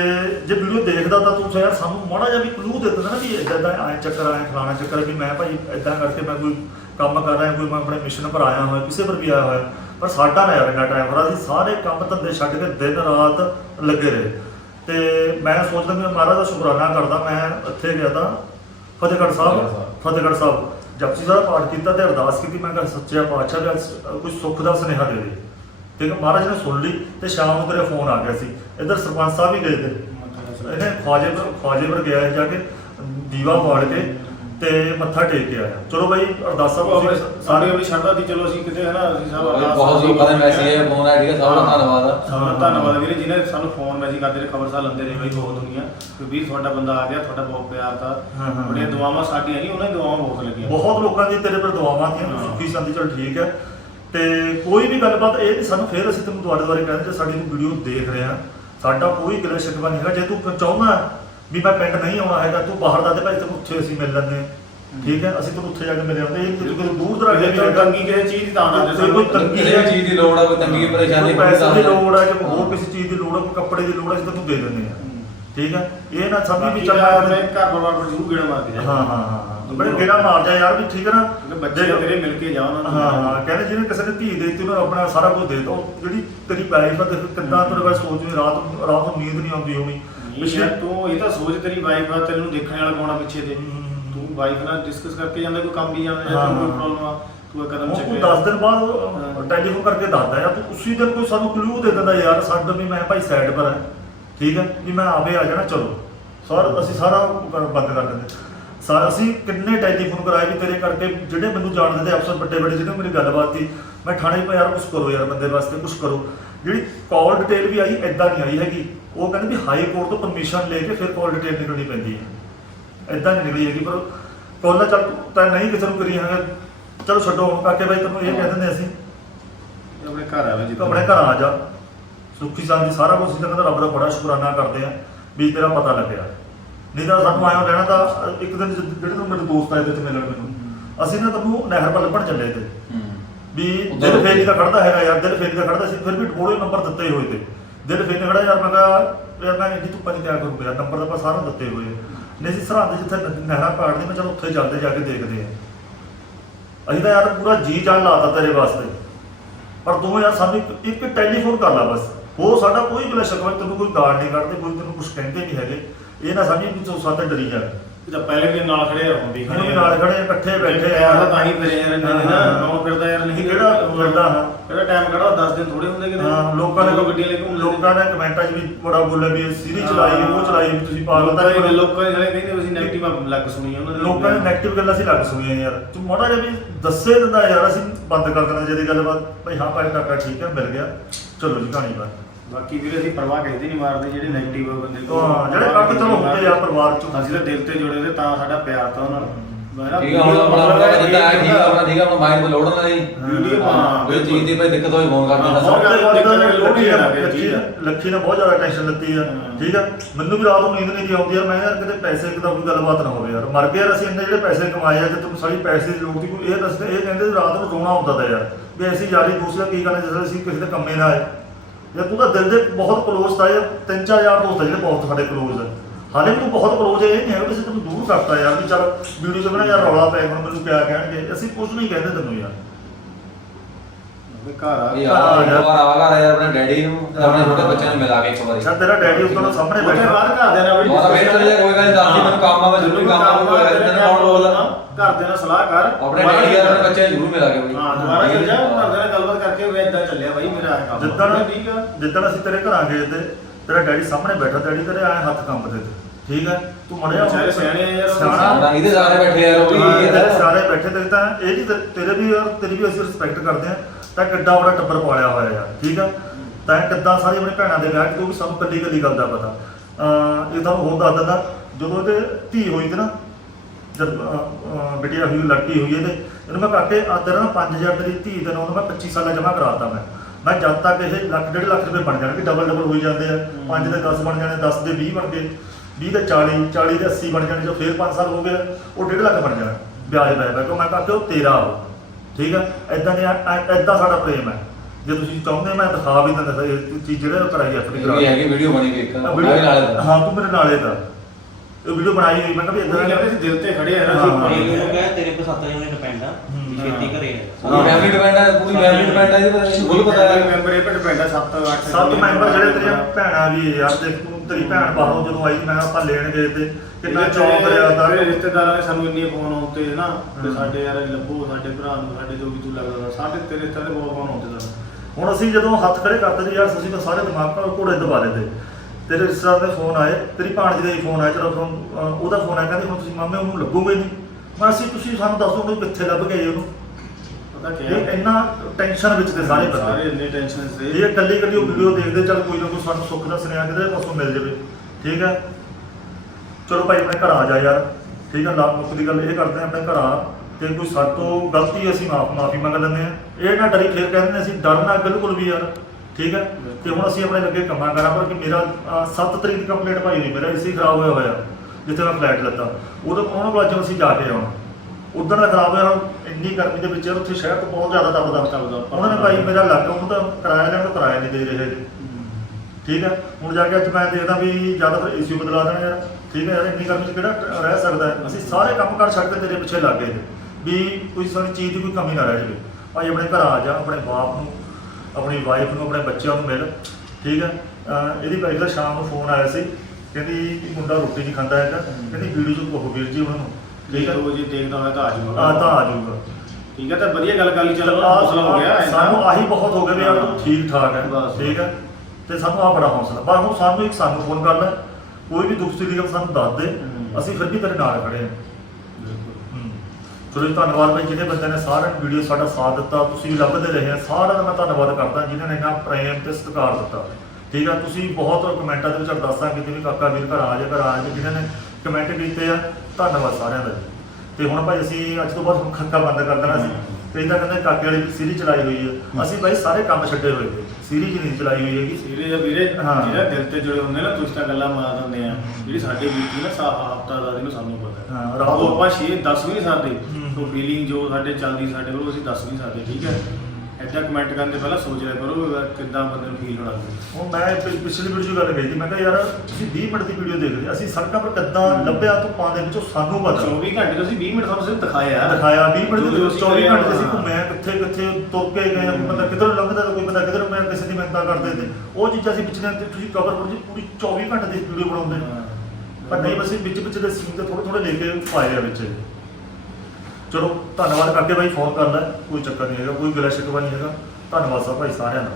ਜੇ ਵੀਡੀਓ ਦੇਖਦਾ ਤਾਂ ਤੂੰ ਯਾਰ ਸਾਨੂੰ ਮਾੜਾ ਜਿਹਾ ਵੀ ਕਲੂ ਦੇ ਦਿੰਦਾ ਨਾ ਵੀ ਇਦਾਂ ਦਾ ਐ ਚੱਕਰ ਆਇਆ ਫਲਾਣਾ ਚੱਕਰ ਵੀ ਮੈਂ ਭਾਈ ਇਦਾਂ ਕਰਕੇ ਮੈਂ ਕੋਈ ਕੰਮ ਕਰ ਰਿਹਾ ਕੋਈ ਮੈਂ ਆਪਣੇ ਮਿਸ਼ਨ ਪਰ ਆਇਆ ਹੋਇਆ ਕਿਸੇ ਪਰ ਵੀ ਆਇਆ ਹੋਇਆ। ਪਰ ਸਾਡਾ ਨਾ ਯਾਰ ਇੰਨਾ ਟਾਈਮ ਪਰ ਅਸੀਂ ਸਾਰੇ ਕੰਮ ਧੰਦੇ ਛੱਡ ਕੇ ਦਿਨ ਰਾਤ ਲੱਗੇ ਰਹੇ। ਤੇ ਮੈਂ ਸੋਚਦਾ ਮੈਂ ਮਹਾਰਾਜ ਦਾ ਸ਼ੁਕਰਾਨਾ ਕਰਦਾ ਮੈਂ ਇੱਥੇ ਗਿਆ ਤਾਂ ਫਤਿਹਗੜ੍ਹ ਸਾਹਿਬ। ਫਤਿਹਗੜ੍ਹ ਸਾਹਿਬ। ਜਪਜੀ ਸਾਹਿਬ ਪਾਠ ਕੀਤਾ ਤੇ ਅਰਦਾਸ ਕੀਤੀ ਮੈਂ ਕਿਹਾ ਸੱਚਿਆ ਪਾਤਸ਼ਾਹ ਕੋਈ ਸੁੱਖ ਦਾ ਸੁਨੇਹਾ ਦੇ ਦੇ। ਤੇ ਮਹਾਰਾਜ ਨੇ ਸੁਣ ਲਈ ਤੇ ਸ਼ਾਮ ਨੂੰ ਤੇਰੇ ਫੋਨ ਆ ਗਿਆ ਸੀ। ਇੱਧਰ ਸਰਪੰਚ ਸਾਹਿਬ ਵੀ ਗਏ ਤੇ। ਇਹਨੇ ਖਵਾਜੇ ਪਰ ਖਵਾਜੇ ਪਰ ਗਿਆ ਜਾ ਕੇ ਦੀਵਾ ਬਾਲ ਕੇ ਤੇ ਮੱਥਾ ਟੇਕ ਕੇ ਆਇਆ। ਚਲੋ ਬਾਈ ਅਰਦਾਸਾਂ ਤੁਸੀਂ ਸਾਡੀ ਆਪਣੀ ਸ਼ਰਧਾ ਦੀ ਚਲੋ ਅਸੀਂ ਕਿਤੇ ਹੈ ਨਾ ਅਸੀਂ ਸਭ ਅਰਦਾਸ ਬਹੁਤ ਦੇ ਮੈਸੇਜ ਆਏ ਫੋਨ ਆਇਆ ਠੀਕ ਹੈ ਸਭ ਦਾ ਹਾਂ। ਧੰਨਵਾਦ ਆ। ਸਭ ਦਾ ਧੰਨਵਾਦ ਵੀਰੇ ਜਿਨ੍ਹਾਂ ਸਾਨੂੰ ਫੋਨ ਮੈਸੇਜ ਕਰਦੇ ਨੇ ਖਬਰ ਸਾਰ ਲੰਦੇ ਨੇ ਬਈ ਬਹੁਤ ਦੁਨੀਆ। ਕਿ ਵੀਰ ਤੁਹਾਡਾ ਬੰਦਾ ਆ ਗਿਆ ਤੁਹਾਡਾ ਬਹੁਤ ਪਿਆਰ ਤਾਂ। ਹਾਂ, ਹਾਂ। ਬੜੀਆਂ ਦੁਆਵਾਂ ਸਾਡੀਆਂ ਨਹੀਂ ਉਹਨਾਂ ਦੀ ਦੁਆਵਾਂ ਬਹੁਤ ਲੱਗੀਆਂ। ਬਹੁਤ ਲੋਕਾਂ ਦੀ ਤੇਰੇ ਪਰ ਦੁਆਵਾਂ ਦੀਆਂ ਹਾਂ। ਸੁੱਖੀ ਸੰਦੀ ਚਲ ਠੀਕ ਹੈ। ਤੇ ਕੋਈ ਵੀ ਗੱਲਬਾਤ ਇਹ ਨਹੀਂ ਸਾਨੂੰ ਫੇਰ ਅਸੀਂ ਤੈਨੂੰ ਦੁਆਰੇ ਦੁਆਰੇ ਕਹਿੰਦੇ ਜੇ ਸਾਡੀ ਤੂੰ ਵੀਡੀਓ ਦੇਖ ਰਿਹਾ ਸਾਡਾ ਕੋਈ ਗਿਲਾ ਸ਼ਿਕਵਾ ਨਹੀਂ ਹੈਗਾ। ਜੇ ਤੂੰ ਚਾਹੁੰਦਾ ਵੀ ਮੈਂ ਪਿੰਡ ਨਹੀਂ ਆਉਣਾ ਹੈਗਾ ਤੂੰ ਬਾਹਰ ਦਾ ਤੇ ਭਾਈ ਤੈਨੂੰ ਉੱਥੇ ਅਸੀਂ ਮਿਲ ਲੈਂਦੇ। ਠੀਕ ਹੈ ਅਸੀਂ ਤੈਨੂੰ ਉੱਥੇ ਜਾ ਕੇ ਮਿਲ ਆਉਂਦੇ। ਇਹ ਕਿ ਤੂੰ ਦੂਰ ਦਰਾਡੇ ਜੇ ਨਹੀਂ ਤੰਗੀ ਕਿਸੇ ਚੀਜ਼ ਦੀ ਤਾਂ ਨਾ ਕੋਈ- ਕੋਈ ਤੰਗੀ ਕਿਸੇ ਚੀਜ਼ ਦੀ ਲੋੜ ਆ ਕੋਈ ਤੰਗੀ ਪਰੇਸ਼ਾਨੀ ਕੋਈ ਪੈਸੇ ਦੀ। ਲੋੜ ਹੈ ਕਿ ਹੋਰ ਕਿਸੇ ਚੀਜ਼ ਦੀ ਲੋੜ ਹੈ ਕੋਈ ਕੱਪੜੇ ਦੀ ਲੋੜ ਹੈ ਅਸੀਂ ਤੈਨੂੰ ਦੇ ਦਿੰਦੇ ਹਾਂ। ਠੀਕ ਹੈ ਇਹ ਨਾ ਸਮਝ ਵੀ ਚੱਲ ਆਪਣੇ ਘਰ ਕੋਲ ਜ਼ਰੂਰ ਗੇੜਾ ਮਾਰਦੇ ਹਾਂ ਹਾਂ ਹਾਂ। ਬੜੇ ਗੇੜਾ ਮਾਰ ਜਾ ਯਾਰ ਵੀ ਠੀਕ ਹੈ ਨਾ। ਬੱਚੇ ਜੇ- ਤੇਰੇ ਮਿਲ ਕੇ ਜਾ ਉਹਨਾਂ ਨੂੰ। ਹਾਂ ਹਾਂ ਕਹਿੰਦੇ ਜਿਹਨੇ ਕਿਸੇ ਨੇ ਧੀ ਦੇ ਦਿੱਤੀ ਉਹਨੂੰ ਆਪਣਾ ਸਾਰਾ ਕੁਝ ਦੇ ਉਹ ਜਿਹੜੀ ਤੇਰੀ ਵਾਈਫ ਆ ਦੇਖ ਕਿੰਨਾ ਤੇਰੇ ਬਾਰੇ ਸੋਚ ਰਹੀ ਰਾਤ ਰਾਤ ਨੂੰ ਨੀਂਦ ਨਹੀਂ ਆਉਂਦੀ ਹੋਣੀ ਪਿਛਲੇ ਤੂੰ ਇਹ ਤਾਂ ਸੋਚ ਤੇਰੀ ਵਾਈਫ ਆ ਤੈਨੂੰ ਦੇਖਣ ਵਾਲਾ ਕੋਣਾ ਪਿੱਛੇ ਤੇ? ਹਮ। ਤੂੰ ਵਾਈਫ ਨਾਲ ਡਿਸਕਸ ਕਰਕੇ ਜਾਂਦਾ ਕੋਈ ਕੰਮ ਵੀ ਜਾਂਦਾ ਜਾਂ ਤੈਨੂੰ ਕੋਈ ਹਾਂ। ਪ੍ਰੋਬਲਮ ਆ ਤੂੰ ਇਹ ਕਦਮ ਉਹ ਚੱਕਿਆ 10 ਦਿਨ ਬਾਅਦ। ਟੈਲੀਫੋਨ ਕਰਕੇ ਦੱਸਦਾ ਯਾਰ ਤੂੰ ਉਸੇ ਦਿਨ ਕੋਈ ਸਾਨੂੰ ਕਲੂ ਦੇ ਦਿੰਦਾ ਯਾਰ ਸਾਡਾ ਵੀ ਮੈਂ ਭਾਈ ਸਾਈਡ ਪਰ ਹਾਂ ਠੀਕ ਹੈ ਵੀ ਮੈਂ ਆਵੇ ਆ ਜਾਣਾ ਚਲੋ। ਸਰ ਅਸੀਂ ਸਾਰਾ ਬੰਦ ਕਰ ਦਿੰਦੇ। ਸਾ ਅਸੀਂ ਕਿੰਨੇ ਟੈਲੀਫੋਨ ਕਰਾਏ ਵੀ ਤੇਰੇ ਕਰਕੇ ਜਿਹੜੇ ਮੈਨੂੰ ਜਾਣਦੇ ਤੇ ਅਫਸਰ ਵੱਡੇ ਵੱਡੇ ਜਿਹਨਾਂ ਮੇਰੀ ਗੱਲਬਾਤ ਸੀ ਮੈਂ ਥਾਣੇ ਪਾ ਯਾਰ ਕੁਝ ਕਰੋ ਯਾਰ ਬੰਦੇ ਵਾਸਤੇ ਕੁਝ ਕਰੋ। ਜਿਹੜੀ ਕਾਲ ਡਿਟੇਲ ਵੀ ਆਈ ਐਦਾਂ ਨਹੀਂ ਆਈ ਹੈਗੀ। ਉਹ ਕਹਿੰਦੇ ਵੀ ਹਾਈ ਕੋਰਟ ਤੋਂ ਪਰਮਿਸ਼ਨ ਲੈ ਕੇ ਫਿਰ ਕਾਲ ਡਿਟੇਲ ਨਿਕਲਣੀ ਪੈਂਦੀ ਹੈ। ਐਦਾਂ ਨਹੀਂ ਨਿਕਲੀ ਹੈਗੀ ਪਰ ਕਾਲ ਚੱਲ ਤਾਂ ਨਹੀਂ ਕਿਸੇ ਨੂੰ ਕਰੀ ਹੈਗਾ। ਚਲੋ ਛੱਡੋ ਹੁਣ ਕਾਕੇ ਬਾਈ ਤੈਨੂੰ ਇਹ ਕਹਿ ਦਿੰਦੇ ਅਸੀਂ। ਇਹ ਆਪਣੇ ਘਰ ਆਵੇ ਤੂੰ ਆਪਣੇ ਘਰ ਆ ਜਾ। ਸੁੱਖੀ ਸ਼ਾਂਤੀ ਸਾਰਾ ਕੁਝ ਕਹਿੰਦਾ ਰੱਬ ਦਾ ਬੜਾ ਸ਼ੁਕਰਾਨਾ ਕਰਦੇ ਆ ਵੀ ਤੇਰਾ ਪਤਾ ਲੱਗਿਆ। ਨਹੀਂ ਤਾਂ ਸਾਨੂੰ ਆਇਆ ਰਹਿਣਾ ਤਾਂ ਇੱਕ ਦਿਨ ਜਿਹੜੇ ਤੋਂ ਮੇਰੇ ਦੋਸਤ ਆਏ ਤੇ ਮਿਲਣ ਮੈਨੂੰ। ਅਸੀਂ ਨਾ ਤੈਨੂੰ ਨਹਿਰ ਪਰ ਲੱਭਣ ਚੱਲੇ ਤੇ। ਵੀ ਉੱਧਰ ਦਿਲ ਫੇਰੀ ਦਾ ਖੜਦਾ ਹੈਗਾ ਯਾਰ ਦਿਲ ਫੇਰੀ ਦਾ ਖੜਦਾ ਸੀ ਫਿਰ ਵੀ ਥੋੜੇ ਨੰਬਰ ਦਿੱਤੇ ਹੋਏ ਤੇ। ਦਿਲ ਫੇਰੀ ਦਾ ਖੜਾ ਯਾਰ ਮੈਂ ਕਿਹਾ ਯਾਰ ਮੈਂ ਇੰਨੀ ਧੁੱਪਾਂ 'ਚ ਕਿਆ ਕਰੂੰਗਾ ਯਾਰ ਨੰਬਰ ਤਾਂ ਆਪਾਂ ਸਾਰਾ ਦਿੱਤੇ ਹੋਏ ਆ। ਨਹੀਂ ਸੀ ਸਰਹੰਦ ਜਿੱਥੇ ਨ- ਨਹਿਰਾਂ ਪਾੜਦੀ ਮੈਂ ਚਲ ਉੱਥੇ ਜਾਂਦੇ ਜਾ ਕੇ ਦੇਖਦੇ ਆ। ਅਸੀਂ ਤਾਂ ਯਾਰ ਪੂਰਾ ਜੀ ਜਾਨ ਲਾਤਾ ਤੇਰੇ ਵਾਸਤੇ। ਪਰ ਤੂੰ ਯਾਰ ਸਾਨੂੰ ਇੱਕ- ਇੱਕ ਟੈਲੀਫੋਨ ਕਰ ਲਾ ਬਸ। ਉਹ ਸਾਡਾ ਕੋਈ ਗਿਲਾ ਸ਼ਿਕਵਾ ਨਹੀਂ, ਤੈਨੂੰ ਕੋਈ ਗਾਰਡ ਨਹੀਂ ਕਰਦੇ ਕੋਈ ਤੈਨੂੰ ਕੁਝ ਕਹਿੰਦੇ ਨਹੀਂ ਹੈਗੇ। ਇਹ ਨਾ ਸਮਝੀ ਵੀ ਤੂੰ ਸਾਡੇ ਡਰੀ ਜਾ ਤਾਂ ਪਹਿਲੇ ਵੀ ਨਾਲ ਖੜੇ ਹੁੰਦੇ ਹੁਣ ਵੀ ਨਾਲ ਖੜੇ ਇਕੱਠੇ ਬੈਠੇ ਆ। ਤਾਂ ਹੀ ਫਿਰੇ ਯਾਰ ਇਹਨਾਂ ਦੇ ਨਾ ਫਿਰਦਾ ਯਾਰ ਨਹੀਂ। ਕਿਹੜਾ ਫਿਰਦਾ ਹਾਂ? ਇਹਦਾ ਟਾਈਮ ਕਿਹੜਾ 10 ਦਿਨ ਥੋੜੇ ਹੁੰਦੇ ਕਿਤੇ। ਹਾਂ ਲੋਕਾਂ ਨੇ ਗੱਡੀਆਂ ਲੈ ਕੇ ਘੁੰਮਦੇ ਲੋਕਾਂ ਨੇ। ਕਮੈਂਟਾਂ 'ਚ ਵੀ ਬੜਾ ਬੋਲਿਆ ਵੀ ਇਹ ਸੀਰੀ ਚਲਾਈ ਉਹ ਚਲਾਈ ਵੀ ਤੁਸੀਂ ਪਾਗਲ ਤਾਂ ਨੇ ਨਹੀਂ ਲੋਕਾਂ ਨੇ ਸਾਰੇ ਕਹਿੰਦੇ ਅਸੀਂ ਨੈਗੇਟਿਵ ਲੱਗ ਸੁਣੀ ਉਹਨਾਂ ਦੇ ਲੋਕਾਂ ਨੇ ਨੈਗੇਟਿਵ ਗੱਲਾਂ ਸੀ ਲੱਗ ਸੁਣੀਆਂ ਯਾਰ। ਤੂੰ ਮਾੜਾ ਜਿਹਾ ਵੀ ਦੱਸੇ ਦਿੰਦਾ ਯਾਰ ਅਸੀਂ ਬੰਦ ਕਰ ਦੇਣਾ ਜਿਹਦੀ ਗੱਲਬਾਤ। ਭਾਈ ਹਾਂ ਭਾਈ ਕਾਕਾ ਠੀਕ ਹੈ ਮਿਲ ਗਿਆ। ਚਲੋ ਜੀ ਕਹਾਣੀ ਬਾਤ ਬਾਕੀ ਵੀਰੇ ਅਸੀਂ ਪਰਵਾਹ ਕਿਸੇ ਨਹੀਂ ਮਾਰਦੇ ਜਿਹੜੇ ਨੈਗੇਟਿਵ ਬੰਦੇ ਹਾਂ, ਜਿਹੜੇ ਕਾਫੀ ਚਲੋ ਹੁੰਦੇ ਆ ਪਰਿਵਾਰ ਚੋਂ। ਅਸੀਂ ਤਾਂ ਦਿਲ ਤੇ ਜੁੜੇ ਤੇ ਤਾਂ ਸਾਡਾ ਪਿਆਰ ਤਾਂ ਉਹਨਾਂ ਮੈਂ ਨਾ ਠੀਕ ਆ ਹੁਣ ਆਪਣਾ ਆਪਣਾ ਜਿੱਦਾਂ ਹੈ ਠੀਕ ਆ ਆਪਣਾ ਠੀਕ ਆ ਆਪਣਾ ਮਾਈਂਡ ਨੂੰ ਲੋੜ ਨਾ ਨਹੀਂ ਵੀਡੀਓ ਹਾਂ ਕੋਈ ਚੀਜ਼ ਦੀ ਭਾਈ ਦਿੱਕਤ ਹੋਈ ਫੋਨ ਕਰ ਦਿੰਦਾ ਹਾਂ, ਸਭ ਬਹੁਤ ਜ਼ਿਆਦਾ ਲੋੜ ਹੀ ਨਾ ਪਿਆ ਲੱਖੀ ਚੀਜ਼। ਲੱਖੀ ਨੇ ਬਹੁਤ ਜ਼ਿਆਦਾ ਟੈਨਸ਼ਨ ਲੱਤੀ ਆ। ਹਾਂ। ਠੀਕ ਆ ਮੈਨੂੰ ਵੀ ਰਾਤ ਨੂੰ ਨੀਂਦ ਨਹੀਂ ਆਉਂਦੀ ਯਾਰ ਮੈਂ ਯਾਰ ਕਿਤੇ ਪੈਸੇ ਕੋਈ ਗੱਲਬਾਤ ਨਾ ਹੋਵੇ ਯਾਰ। ਮਰ ਗਏ ਯਾਰ ਅਸੀਂ ਇੰਨੇ ਜਿਹੜੇ ਪੈਸੇ ਕਮਾਏ ਆ ਤੇ ਤੈਨੂੰ ਸਾਰੀ ਪੈਸੇ ਦੀ ਲੋੜ ਦੀ ਕੋਈ ਇਹ ਦੱਸਦੇ ਇਹ ਕਹਿੰਦੇ ਰਾਤ ਨੂੰ ਰੋਣਾ ਆਉਂਦਾ ਤਾ ਯਾਰ। ਵੀ ਐਸੀ ਯਾਰੀ ਦੋਸਤ ਦਾ ਕੀ ਗੱਲ ਹੈ ਜਦੋਂ ਅਸੀਂ ਕਿਸੇ ਦੇ ਕੰਮੇ ਨਾ ਆਏ। ਯਾਰ ਤੂੰ ਤਾਂ ਦਿਲ ਦੇ ਬਹੁਤ ਕਲੋਜ਼ ਤਾਂ ਯਾਰ ਤਿੰਨ ਚਾਰ ਯਾਰ ਦੋਸਤ ਆ ਜਿਹੜੇ ਬਹੁਤ ਸਾਡੇ ਕਲੋਜ਼ ਆ। ਹਾਲੇ ਵੀ ਤੂੰ ਬਹੁਤ ਕਲੋਜ਼ ਹੈ ਇਹ ਨਹੀਂ ਵੀ ਅਸੀਂ ਤੈਨੂੰ ਦੂਰ ਕਰਤਾ ਯਾਰ ਵੀ ਚੱਲ ਵੀਡੀਓ ਚ ਬਣਾ ਯਾਰ ਰੌਲਾ ਪੈ ਹੁਣ ਮੈਨੂੰ ਕਿਆ ਕਹਿਣਗੇ ਅਸੀਂ ਕੁਝ ਨਹੀਂ ਕਹਿੰਦੇ ਤੈਨੂੰ ਯਾਰ। ਵੀ ਘਰ ਆ। ਇੱਕ ਵਾਰ ਆ ਗਿਆ। ਯਾਰ ਆਪਣੇ ਡੈਡੀ ਨੂੰ ਤੇ ਆਪਣੇ ਛੋਟੇ ਬੱਚਿਆਂ ਨੂੰ ਮਿਲਾ ਕੇ ਇੱਕ ਵਾਰੀ। ਅੱਛਾ ਤੇਰਾ ਡੈਡੀ ਉੱਧਰ ਸਾਹਮਣੇ ਉਹਦੇ ਬੈਠਾ। ਬਾਅਦ ਘਰ ਦੇ ਨਾਲ ਵੀ ਫੇਰ ਚਲੇ ਜਾ ਕੋਈ ਗੱਲ ਨੀ, ਦੱਸ ਦੀ ਮੈਨੂੰ ਕੰਮ ਆ, ਮੈਂ ਜ਼ਰੂਰੀ ਕੰਮ ਆ, ਕੋਈ ਗੱਲ ਨੀ, ਤੈਨੂੰ ਕੌਣ ਬੋਲਦਾ? ਘਰ ਦੇ ਨਾਲ ਸਲਾਹ ਕਰ। ਆਪਣੇ ਡੈਡੀ ਯਾਰ ਆਪਣੇ ਬੱਚਿਆਂ ਨੂੰ ਜ਼ਰੂਰ ਮਿਲਾ ਕੇ ਬਈ ਹਾਂ ਦੁਬਾਰਾ ਚੱਲ ਜਾ ਘਰ ਦੇ ਨਾਲ ਗੱਲਬਾਤ ਕਰਕੇ ਵੀ ਏਦਾਂ ਚੱਲਿਆ ਬਾਈ ਮੇਰਾ ਇਹ ਕੰਮ ਜਿੱਦਣ ਠੀਕ ਆ। ਜਿੱਦਣ ਅਸੀਂ ਤੇਰੇ ਘਰਾਂ ਗਏ ਤੇ ਤੇਰਾ ਡੈਡੀ ਸਾਹਮਣੇ ਬੈਠਾ ਡੈਡੀ ਤੇਰੇ ਆਏ ਹੱਥ ਕੰਬਦੇ ਤੇ। ਠੀਕ ਹੈ ਤੂੰ ਮੜਿਆ ਵਿਚਾਰੇ ਸਿਆਣੇ ਆ ਯਾਰ ਉਹ ਸਿਆਣਾ। ਸਾਡਾ ਇਹਦੇ ਸਾਰੇ ਬੈਠੇ ਯਾਰ ਉਹ ਵੀ ਹਾਂ, ਇਹ ਤੇਰੇ ਤਾਂ- ਸਾਰੇ ਬੈਠੇ ਤੇ ਤਾਂ ਇਹ ਨਹੀਂ ਤੇਰੇ ਵੀ ਯਾਰ ਤੇਰੀ ਵੀ ਅਸੀਂ ਰਿਸਪੈਕਟ ਕਰਦੇ ਆ। ਤਾਂ ਕਿੱਡਾ ਬੜਾ ਟੱਬਰ ਪਾਲਿਆ ਹੋਇਆ ਯਾਰ ਠੀਕ ਆ? ਤਾਂ ਕਿੱਦਾਂ ਸਾਰੀ ਆਪਣੀ ਭੈਣਾਂ ਦੇ ਵਿਆਹ ਕਿਤੋਂ ਵੀ ਸਾਨੂੰ ਕੱਲੀ ਕੱਲੀ ਗੱਲ ਦਾ ਪਤਾ। ਅਹ ਇਹ ਤਾਂ ਹੋਰ ਦੱਸ ਦਿੰਦਾ ਜਦੋਂ ਇਹਦੇ ਧੀ ਹੋਈ ਤੇ ਨਾ ਜਦ ਅਹ, ਅਹ, ਬਿਟੀਆ ਹੋਈ ਲੜਕੀ ਹੋਈ ਇਹਦੇ ਇਹਨੂੰ ਮੈਂ ਕਾਕੇ ਆ ਤੇਰਾ ਨਾ 5000 ਤੇਰੀ ਧੀ ਦੇ ਨੂੰ ਮੈਂ 25 ਸਾਲਾਂ ਜਮ੍ਹਾਂ ਕਰਾਤਾ ਮੈਂ। ਮੈਂ ਜਦ ਤੱਕ ਇਹ ਲੱਖ ਡੇਢ ਲੱਖ ਰੁਪਏ ਬਣ ਜਾਣਗੇ ਡਬਲ ਡਬਲ ਹੋਈ ਜਾਂਦੇ ਆ। 5 ਦੇ 10 ਬਣ ਜਾਣੇ 10 ਦੇ 20 ਬਣ ਗਏ 20 ਦੇ 40 40 ਦੇ 80 ਬਣ ਜਾਣੇ ਜੋ ਫੇਰ 5 ਸਾਲ ਹੋ ਗਏ ਉਹ ਡੇਢ ਲੱਖ ਬਣ ਜਾਣਾ ਵਿਆਜ ਪੈ ਪੈ ਕੇ। ਮੈਂ ਕਾਕੇ ਉਹ ਤੇਰਾ ਹੋ। ਠੀਕ ਆ? ਐਦਾਂ ਦੇ ਐਦਾਂ ਸਾਡਾ ਪ੍ਰੇਮ ਹੈ। ਜੇ ਤੁਸੀਂ ਚਾਹੁੰਦੇ ਮੈਂ ਦਿਖਾ ਵੀ ਦਿੰਦਾ ਇਹ ਚੀਜ਼ ਜਿਹੜੇ ਕਰਾਈ ਆਪਣੀ ਇਹ ਵੀ ਹੈਗੀ ਵੀਡੀਓ ਬਣੀ ਇੱਕ। ਹਾਂ ਤੂੰ ਮੇਰੇ ਨਾਲੇ ਦਾ। ਇਹ ਵੀਡੀਓ ਬਣਾਈ ਹੋਈ ਮੈਂ ਕਿਹਾ ਵੀ ਉਹ ਇਦਾਂ ਕਹਿੰਦੇ ਸੀ ਦਿਲ ਤੇ ਖੜੇ ਆ ਨਾ ਹਾਂ। ਅਸੀਂ। ਇਹ ਲੋਕ ਕਹਿ ਤੇਰੇ ਕੋਲ ਸੱਤ ਜਣੇ ਡਿਪੈਂਡ ਆ। ਵੀ ਛੇਤੀ ਘਰੇ ਆ। ਪੂਰੀ ਫੈਮਿਲੀ ਡਿਪੈਂਡ ਹੈ ਪੂਰੀ ਫੈਮਿਲੀ ਡਿਪੈਂਡ ਹੈ ਇਹਦੇ ਬਾਰੇ ਫੁੱਲ ਪਤਾ ਹੈ। ਮੈਂਬਰ ਇਹ ਪਿੰਡ ਪੈਂਦਾ 7 8 ਸੱਤ ਮੈਂਬਰ ਜਿਹੜੇ ਤੇਰੀਆਂ ਭੈਣਾਂ ਵੀ ਹੈ ਯਾਰ ਦੇਖ ਤੂੰ ਤੇਰੀ ਭੈਣ ਬਾਹਰੋਂ ਜਦੋਂ ਆਈ ਮੈਂ ਆਪਾਂ ਲੈਣ ਗਏ ਤੇ ਕਿੰਨਾ ਚੌਂਕ ਰਿਹਾ ਤਾਂ। ਮੇਰੇ ਰਿਸ਼ਤੇਦਾਰਾਂ ਨੇ ਸਾਨੂੰ ਇੰਨੇ ਫੋਨ ਆਉਂਦੇ ਨਾ ਤੇ ਹਾਂ। ਸਾਡੇ ਯਾਰ ਲੱਭੋ ਸਾਡੇ ਭਰਾ ਨੂੰ ਸਾਡੇ ਜੋ ਵੀ ਤੂੰ ਲੱਗਦਾ ਸਾਡੇ ਤੇਰੇ ਰਿਸ਼ਤੇਦਾਰ ਬਹੁਤ ਫੋਨ ਆਉਂਦੇ ਸਨ ਹੁਣ ਅਸੀਂ ਜਦੋਂ ਹੱਥ ਖੜੇ ਕਰਦੇ ਸੀ ਯਾਰ ਅਸੀਂ ਤਾਂ ਸਾਰੇ ਦਿਮਾਗ ਨਾਲ ਘੋੜੇ ਦਬਾ ਲੈਂਦੇ। ਤੇਰੇ ਰਿਸ਼ਤੇਦਾਰ ਦੇ ਫੋਨ ਆਏ ਤੇਰੀ ਭਾਣਜੀ ਦਾ ਹੀ ਫੋਨ ਆਇਆ ਚਲੋ ਫੋਨ ਅਹ ਉਹਦਾ ਫੋਨ ਆਇਆ ਕਹਿੰਦੀ ਹੁਣ ਤੁਸੀਂ ਮਾਮੇ ਉਹਨੂੰ ਲੱਭੋਗੇ ਨਹੀਂ। ਮੈਂ ਅਸੀਂ ਤੁਸੀਂ ਸਾਨੂੰ ਦੱਸੋ ਕਿ ਕਿੱਥੇ ਲੱਭ ਗਏ ਉਹਨੂੰ। ਪਤਾ ਕੀ ਇਹ ਇੰਨਾ ਟੈਨਸ਼ਨ ਵਿੱਚ ਤੇ ਸਾਰੇ ਸਾਰੇ ਬੰਦੇ ਇੰਨੇ ਟੈਨਸ਼ਨ ਸੀ ਇਹ ਇਕੱਲੀ ਇਕੱਲੀ ਉਹ ਵੀਡੀਓ ਦੇਖਦੇ ਚੱਲ ਕੋਈ ਨਾ ਕੋਈ ਸਾਨੂੰ ਸੁੱਖ ਦਾ ਸੁਨੇਹਾ ਕਿਤੇ ਪਾਸੋਂ ਮਿਲ ਜਾਵੇ। ਠੀਕ ਹੈ? ਚਲੋ ਭਾਈ ਆਪਣੇ ਘਰ ਆ ਜਾ ਯਾਰ। ਠੀਕ ਹੈ ਲਾ ਮੁੱਖ ਦੀ ਗੱਲ ਇਹ ਕਰਦੇ ਆ ਆਪਣੇ ਘਰ ਆ। ਤੇ ਕੋਈ ਸਾਡੇ ਤੋਂ ਗਲਤੀ ਅਸੀਂ ਮਾਫ ਮਾਫੀ ਮੰਗ ਲੈਂਦੇ ਆ ਇਹ ਨਾ ਡਰੀ ਫੇਰ ਕਹਿੰਦੇ ਅਸੀਂ ਡਰਨਾ ਬਿਲਕੁਲ ਵੀ ਯਾਰ। ਠੀਕ ਹੈ? ਤੇ ਹੁਣ ਅਸੀਂ ਆਪਣੇ ਲੱਗੇ ਕੰਮਾਂ ਕਰਾਂ ਪਰ ਕਿ ਮੇਰਾ 7 ਤਰੀਕ ਦੀ ਕੰਪਲੀਟ ਭਾਈ ਨਹੀਂ ਮੇਰਾ ਇਸੇ ਖਰਾਬ ਹੋਇਆ ਹੋਇਆ ਜਿੱਥੇ ਮੈਂ ਫਲੈਟ ਲੱਤਾ। ਉਦੋਂ ਉਹਨਾਂ ਕੋਲ ਅੱਜ ਅਸੀਂ ਜਾ ਕੇ ਆਉਣਾ? ਉਦੋਂ ਦਾ ਖਰਾਬ ਹੋਇਆ ਇੰਨੀ ਗਰਮੀ ਦੇ ਵਿੱਚ ਉੱਥੇ ਸ਼ਹਿਰ ਤੋਂ ਬਹੁਤ ਜ਼ਿਆਦਾ ਦਬਦਾ ਦਬਦਾ। ਉਹਨਾਂ ਨੇ ਭਾਈ ਮੇਰਾ ਲੱਗਾ ਉਹਨੂੰ ਤਾਂ ਕਿਰਾਇਆ ਲੈਣ ਨੂੰ ਕਿਰਾਇਆ ਨਹੀਂ ਦੇ ਰਹੇ ਜੀ ਠੀਕ ਹੈ? ਹੁਣ ਜਾ ਕੇ ਅੱਜ ਮੈਂ ਦੇਖਦਾ ਵੀ ਜ਼ਿਆਦਾ ਫਿਰ ਏਸੀ ਬਦਲਾ ਦੇਣਾ ਯਾਰ। ਠੀਕ ਹੈ ਯਾਰ ਇੰਨੀ ਗਰਮੀ 'ਚ ਕਿਹੜਾ ਰਹਿ ਸਕਦਾ ਹੈ? ਅਸੀਂ ਸਾਰੇ ਕੰਮ ਕਰ ਛੱਡ ਕੇ ਤੇਰੇ ਪਿੱਛੇ ਲੱਗ ਗਏ ਵੀ ਕੋਈ ਸਾਡੀ ਚੀਜ਼ ਦੀ ਕੋਈ ਕਮੀ ਨਾ ਰਹਿ ਜਾਵੇ। ਭਾਈ ਆਪਣੇ ਘਰ ਆ ਜਾ ਆਪਣੇ ਬਾਪ ਨੂੰ ਆਪਣੀ ਵਾਈਫ ਨੂੰ ਆਪਣੇ ਬੱਚਿਆਂ ਨੂੰ ਮਿਲ। ਠੀਕ ਹੈ ਇਹਦੀ ਭਾਈ ਦਾ ਸ਼ਾਮ ਨੂੰ ਫੋਨ ਆਇਆ ਸੀ। ਕਹਿੰਦੀ ਮੁੰਡਾ ਰੋਟੀ ਨਹੀਂ ਖਾਂਦਾ ਹੈਗਾ। ਕਹਿੰਦੀ ਵੀਡੀਓ 'ਚ ਕਹੋ ਵੀਰ ਜੀ ਉਹਨਾਂ ਨੂੰ। ਠੀਕ ਹੈ ਉਹ ਜੇ ਦੇਖਦਾ ਹੋਇਆ ਤਾਂ ਆ ਜਾਊਗਾ। ਆ ਤਾਂ ਆ ਜਾਊਗਾ। ਠੀਕ ਹੈ ਤਾਂ ਵਧੀਆ ਗੱਲ ਕਰ ਲਈ ਚਲੋ ਹੌਸਲਾ ਹੋ ਗਿਆ। ਸਾਨੂੰ ਆਹੀ ਬਹੁਤ ਹੋ ਗਿਆ ਵੀ ਯਾਰ ਤੂੰ ਠੀਕ ਠਾਕ ਹੈ। ਠੀਕ ਹੈ ਤੇ ਸਾਨੂੰ ਆ ਬੜਾ ਹੌਸਲਾ। ਬਸ ਹੁਣ ਸਾਨੂੰ ਇੱਕ ਸਾਨੂੰ ਫੋਨ ਕਰ ਲੈ। ਕੋਈ ਵੀ ਦੁੱਖ ਗੱਲ ਸਾਨੂੰ ਦੱਸ ਦੇ। ਅਸੀਂ ਫਿਰ ਵੀ ਤੇਰੇ ਨਾਲ ਖੜੇ ਹਾਂ। ਚਲੋ ਜੀ, ਧੰਨਵਾਦ ਭਾਈ ਜਿਹਨੇ ਬੰਦੇ ਨੇ ਸਾਰਿਆਂ ਨੂੰ ਵੀਡੀਓ ਸਾਡਾ ਸਾਥ ਦਿੱਤਾ, ਤੁਸੀਂ ਵੀ ਲੱਭਦੇ ਰਹੇ ਆ। ਸਾਰਿਆਂ ਦਾ ਮੈਂ ਧੰਨਵਾਦ ਕਰਦਾ, ਜਿਨ੍ਹਾਂ ਨੇ ਇੰਨਾ ਪ੍ਰੇਮ ਤੇ ਸਤਿਕਾਰ ਦਿੱਤਾ। ਠੀਕ ਆ, ਤੁਸੀਂ ਬਹੁਤ ਕਮੈਂਟਾਂ ਦੇ ਵਿੱਚ ਅਰਦਾਸਾਂ ਕੀਤੀ ਵੀ ਕਾਕਾ ਵੀਰ ਘਰ ਆ ਜਾ ਘਰ ਆ ਜਾ ਜਿਨ੍ਹਾਂ ਨੇ ਕਮੈਂਟ ਕੀਤੇ ਆ, ਧੰਨਵਾਦ ਸਾਰਿਆਂ ਦਾ ਜੀ। ਤੇ ਹੁਣ ਭਾਈ ਅਸੀਂ ਅੱਜ ਤੋਂ ਬਾਅਦ ਹੁਣ ਖੱਕਾ ਬੰਦ ਕਰ ਦੇਣਾ ਸੀ। ਤੇ ਇਹਦਾ ਕਹਿੰਦੇ ਕਾਕੇ ਵਾਲੀ ਸੀਰੀ ਚਲਾਈ ਹੋਈ ਹੈ ਅਸੀਂ ਭਾਈ ਸਾਰੇ ਕੰਮ ਛੱਡੇ ਹੋਏ ਨੇ। ਸੀਰੀ ਜੀ ਨਹੀਂ ਚਲਾਈ ਹੋਈ ਹੈਗੀ। ਸੀਰੀਅਸ ਆ ਵੀਰੇ ਹਾਂ। ਜਿਹੜਾ ਦਿਲ ਤੇ ਜੁੜੇ ਹੁੰਦੇ ਨਾ ਤੁਸੀਂ ਤਾਂ ਗੱਲਾਂ ਮਾਰ ਦਿੰਦੇ ਆ। ਜਿਹੜੀ ਸਾਡੇ ਬੀਤੀ ਨਾ ਸਾ ਹਫਤਾ ਦਾ ਜਿਹਨੂੰ ਸਾਨੂੰ ਪਤਾ ਹਾਂ, ਰਾਤ ਉਹ ਆਪਾਂ 6 10 ਵੀ ਨਹੀਂ ਸਕਦੇ। ਹੂੰ। ਉਹ ਫੀਲਿੰਗ ਜੋ ਸਾਡੇ ਚੱਲਦੀ ਸਾਡੇ ਕੋਲ ਅਸੀਂ ਦੱਸ ਵੀ ਨਹੀਂ ਸਕਦੇ ਠੀਕ ਹੈ? ਐਦਾਂ ਕਮੈਂਟ ਕਰਨ ਦੇ ਪਹਿਲਾਂ ਸੋਚ ਲਿਆ ਕਰੋ ਕਿੱਦਾਂ ਬੰਦੇ ਨੂੰ ਫੀਲ ਹੋਣਾ। ਉਹ ਮੈਂ ਪਿ- ਪਿਛਲੀ ਵੀਡੀਓ 'ਚ ਗੱਲ ਕਹੀ ਸੀ ਮੈਂ ਕਿਹਾ ਯਾਰ ਤੁਸੀਂ 20 ਮਿੰਟ ਦੀ ਵੀਡੀਓ ਦੇਖਦੇ ਅਸੀਂ ਸੜਕਾਂ 'ਤੇ ਕਿੱਦਾਂ ਲੱਭਿਆ ਧੁੱਪਾਂ ਦੇ ਵਿੱਚੋਂ ਸਾਨੂੰ ਪਤਾ। 24 ਘੰਟੇ ਤੁਸੀਂ 20 ਮਿੰਟ ਤੁਹਾਨੂੰ ਸਿਰਫ ਦਿਖਾਇਆ। ਦਿਖਾਇਆ 20 ਮਿੰਟ ਦੇ ਜੋ ਵਿੱਚ ਅਸੀਂ 24 ਕਰਿਆ, ਘੰਟੇ 'ਚ ਅਸੀਂ ਹਾਂ। ਘੁੰਮੇ ਆ, ਕਿੱਥੇ ਕਿੱਥੇ ਤੁਰ ਕੇ ਗਏ ਕੋਈ ਬੰਦਾ ਕਿਧਰ ਲੰਘਦਾ ਤਾਂ ਕੋਈ ਬੰਦਾ ਕਿਧਰ ਮੈਂ ਕਿਸੇ ਦੀ ਮਿਹਨਤਾਂ ਕਰਦੇ ਤੇ। ਉਹ ਚੀਜ਼ਾਂ ਅਸੀਂ ਪਿਛਲੇ ਤੇ ਤੁਸੀਂ ਕਵਰ ਕਰੋ ਜੀ ਪੂਰੀ 24 ਘੰਟੇ ਦੀ ਵੀਡੀਓ ਬਣਾਉਂਦੇ। ਪਰ ਨਹੀਂ ਬਸ ਵਿੱਚ ਵਿੱਚ ਦੇ ਸੀਨ ਤੇ ਥੋੜੇ ਥੋੜੇ ਲੈ ਕੇ ਪਾਏ ਆ ਵਿੱਚ। ਚਲੋ ਧੰਨਵਾਦ ਕਰਕੇ ਭਾਈ ਫੋਨ ਕਰ ਕੋਈ ਚੱਕਰ ਨਹੀਂ ਹੈਗਾ, ਕੋਈ ਗਿਲਾ ਸ਼ਿਕਵਾ ਨਹੀਂ ਹੈਗਾ। ਧੰਨਵਾਦ ਸਾਹਿਬ ਭਾਈ ਸਾਰਿਆਂ ਦਾ।